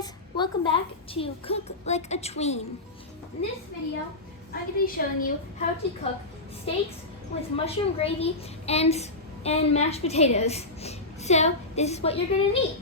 guys, welcome back to Cook Like a Tween. In this video, I'm going to be showing you how to cook steaks with mushroom gravy and mashed potatoes. So this is what you're going to need.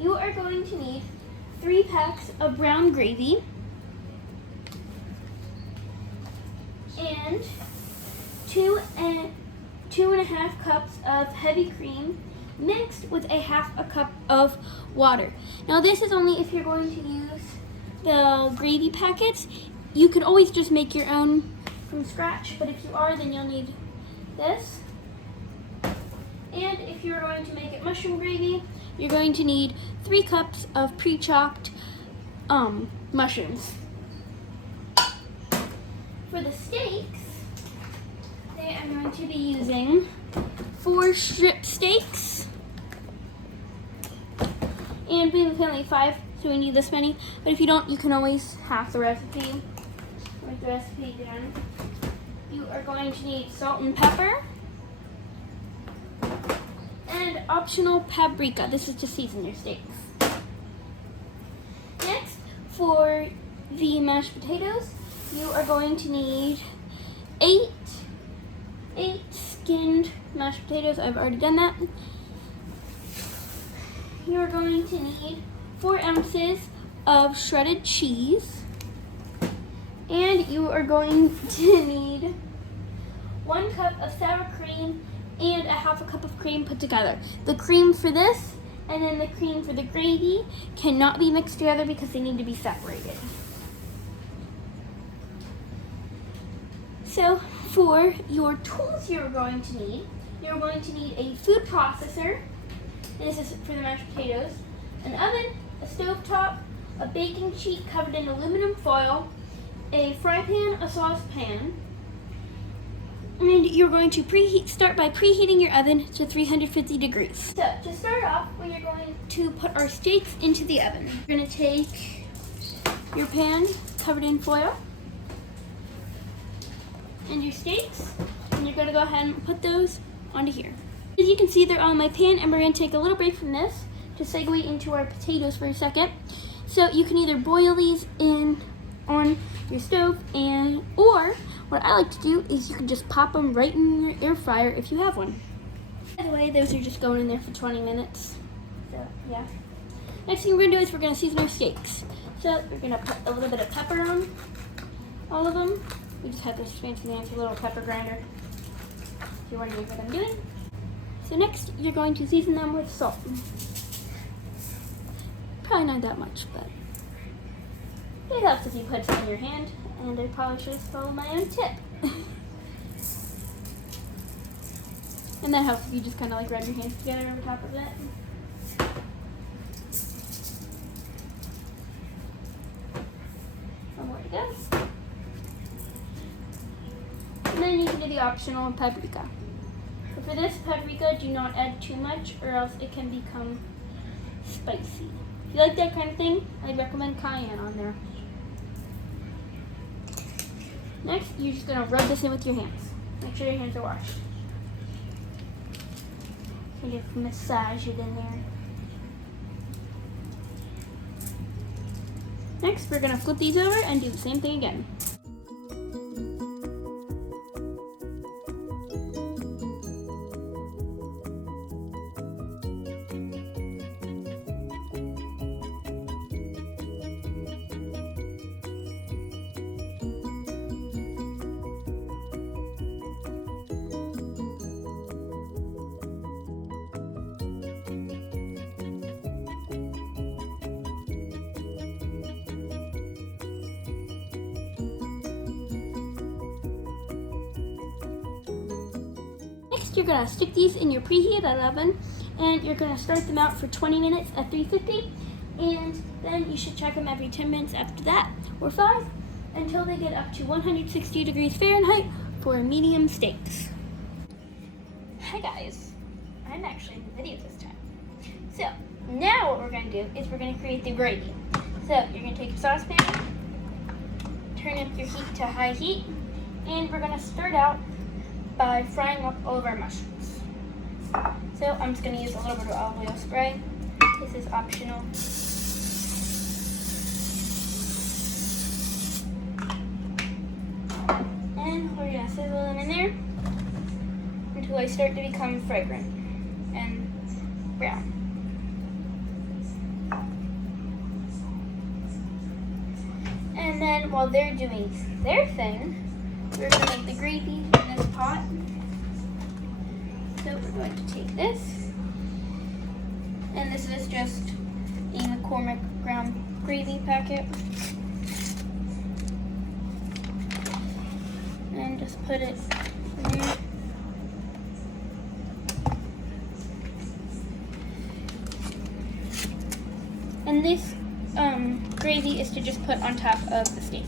You are going to need 3 packs of brown gravy and 2.5 cups of heavy cream mixed with a half a cup of water. Now this is only if you're going to use the gravy packets. You can always just make your own from scratch, but if you are, then you'll need this. And if you're going to make it mushroom gravy, you're going to need 3 cups of pre-chopped mushrooms. For the steaks, today I'm going to be using 4 strip steaks. And we have only 5, so we need this many. But if you don't, you can always half the recipe. Write the recipe down. You are going to need salt and pepper. And optional paprika. This is to season your steaks. Next, for the mashed potatoes, you are going to need 8 skinned mashed potatoes. I've already done that. You're going to need 4 ounces of shredded cheese. And you are going to need 1 cup of sour cream and a half a cup of cream put together. The cream for this and then the cream for the gravy cannot be mixed together because they need to be separated. So for your tools you're going to need a food processor. This is for the mashed potatoes, an oven, a stovetop, a baking sheet covered in aluminum foil, a fry pan, a saucepan, and you're going to start by preheating your oven to 350 degrees. So to start off, we are going to put our steaks into the oven. You're going to take your pan covered in foil and your steaks, and you're going to go ahead and put those onto here. As you can see, they're on my pan, and we're going to take a little break from this to segue into our potatoes for a second. So you can either boil these on your stove, or what I like to do is you can just pop them right in your air fryer if you have one. By the way, those are just going in there for 20 minutes. So yeah. Next thing we're going to do is we're going to season our steaks. So we're going to put a little bit of pepper on all of them. We just have this fancy little pepper grinder if you're wondering what I'm doing. So next, you're going to season them with salt. Probably not that much, but it helps if you put some in your hand, and I probably should follow my own tip. And that helps if you just kind of like rub your hands together over top of it. One more to go. And then you can do the optional paprika. But for this paprika, do not add too much or else it can become spicy. If you like that kind of thing, I'd recommend cayenne on there. Next, you're just going to rub this in with your hands. Make sure your hands are washed. So you just massage it in there. Next, we're going to flip these over and do the same thing again. You're going to stick these in your preheated oven, and you're going to start them out for 20 minutes at 350, and then you should check them every 10 minutes after that, or 5, until they get up to 160 degrees Fahrenheit for medium steaks. Hi guys, I'm actually in the video this time. So now what we're going to do is we're going to create the gravy. So you're going to take your saucepan, turn up your heat to high heat, and we're going to start out by frying up all of our mushrooms. So I'm just going to use a little bit of olive oil spray. This is optional. they start to become fragrant and brown. And then while they're doing their thing, we're going to make the gravy in this pot. So we're going to take this, and this is just a McCormick ground gravy packet, and just put it in there. And this gravy is to just put on top of the steak.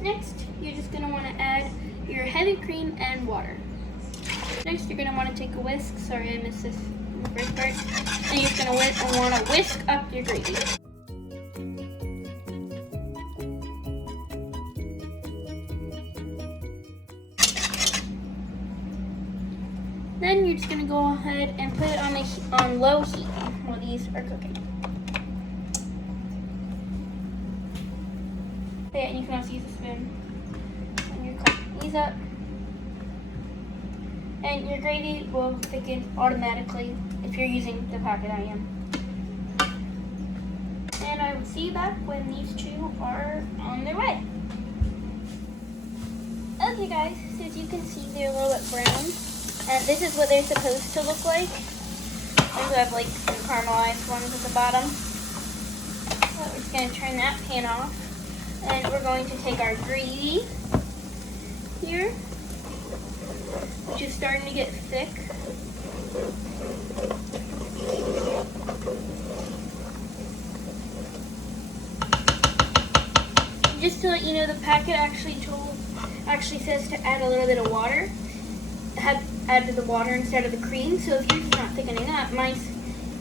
Next, you're just going to want to add your heavy cream and water. Next, you're going to want to take a whisk. Sorry, I missed this in the first part. And you're just going to want to whisk up your gravy. Then you're just going to go ahead and put it on low heat while these are cooking. Yeah, and you can also use a spoon when you're cooking these up. And your gravy will thicken automatically if you're using the packet I am. And I will see you back when these two are on their way. Okay guys, so as you can see, they're a little bit brown. And this is what they're supposed to look like. I also have like some caramelized ones at the bottom. So we're just going to turn that pan off. And we're going to take our gravy here, which is starting to get thick. Just to let you know, the packet actually says to add a little bit of water. Add the water instead of the cream. So if yours is not thickening up,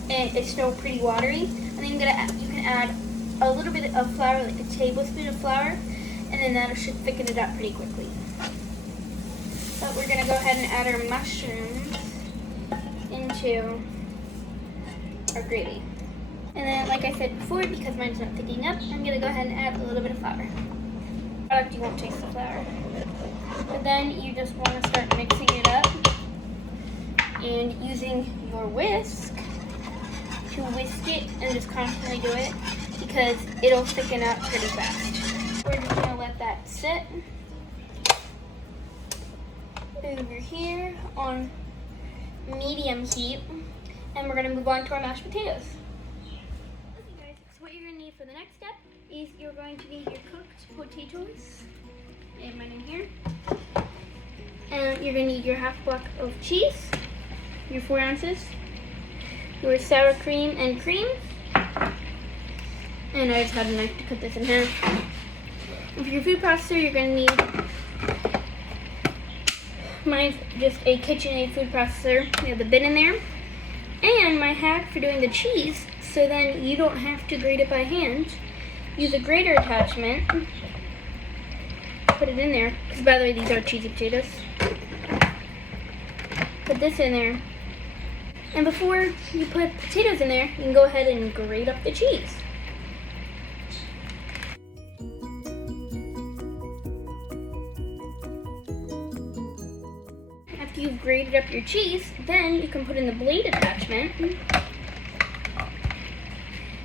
it's still pretty watery. And then you can add a little bit of flour, like a tablespoon of flour, and then that should thicken it up pretty quickly. But we're gonna go ahead and add our mushrooms into our gravy. And then, like I said before, because mine's not thickening up, I'm gonna go ahead and add a little bit of flour. Product, you won't taste the flour. But then you just want to start mixing it up and using your whisk to whisk it and just constantly do it, because it'll thicken up pretty fast. We're just going to let that sit over here on medium heat, and we're going to move on to our mashed potatoes. Okay guys, so what you're going to need for the next step is you're going to need your cooked potatoes. I have mine in here. And you're going to need your half block of cheese, your 4 ounces, your sour cream and cream, and I just had a knife to cut this in half. And for your food processor, you're going to need, mine's just a KitchenAid food processor. We have the bin in there. And my hack for doing the cheese, so then you don't have to grate it by hand, use a grater attachment. Put it in there, because by the way, these are cheesy potatoes. Put this in there. And before you put potatoes in there, you can go ahead and grate up the cheese. After you've grated up your cheese, then you can put in the blade attachment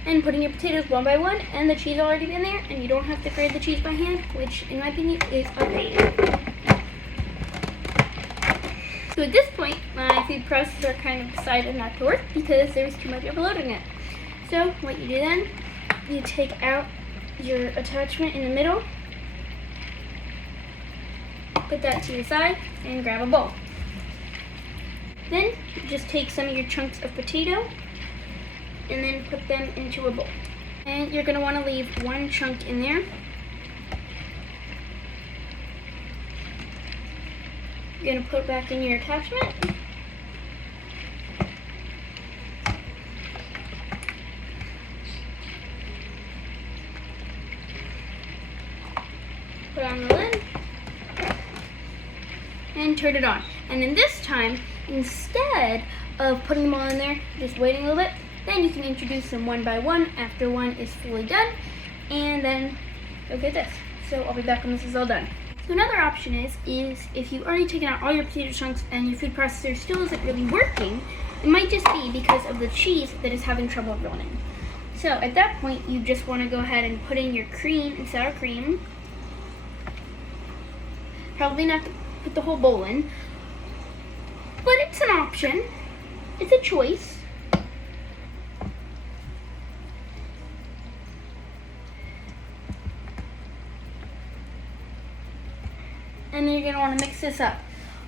and putting your potatoes one by one, and the cheese already in there, and you don't have to grate the cheese by hand, which in my opinion is a pain. So at this point, my food processor kind of decided not to work because there was too much overload in it. So what you do then, you take out your attachment in the middle, put that to your side, and grab a bowl. Then you just take some of your chunks of potato and then put them into a bowl. And you're going to want to leave one chunk in there. You're going to put it back in your attachment. Put on the lid and turn it on. And then this time, instead of putting them all in there, just waiting a little bit. Then you can introduce them one by one after one is fully done, and then you'll get this. So I'll be back when this is all done. So another option is if you've already taken out all your potato chunks and your food processor still isn't really working, it might just be because of the cheese that is having trouble running. So at that point, you just want to go ahead and put in your cream and sour cream. Probably not put the whole bowl in, but it's an option. It's a choice. And then you're going to want to mix this up.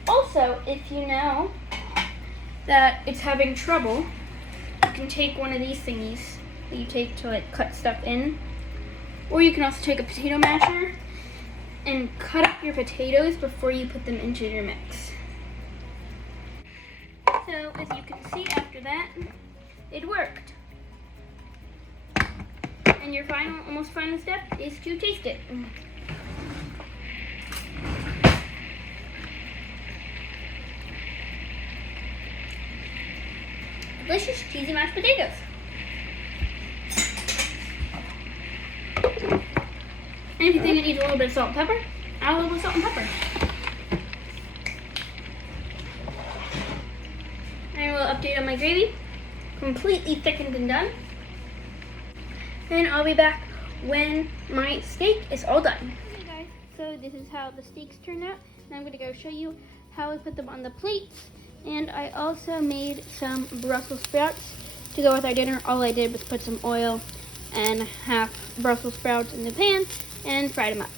Also, if you know that it's having trouble, you can take one of these thingies that you take to like cut stuff in. Or you can also take a potato masher and cut up your potatoes before you put them into your mix. So as you can see after that, it worked. And your almost final step is to taste it. Delicious cheesy mashed potatoes. And if you think it needs a little bit of salt and pepper, add a little bit of salt and pepper. And we'll update on my gravy. Completely thickened and done. And I'll be back when my steak is all done. Okay guys, so this is how the steaks turned out. And I'm going to go show you how I put them on the plates. And I also made some Brussels sprouts to go with our dinner. All I did was put some oil and half Brussels sprouts in the pan and fried them up.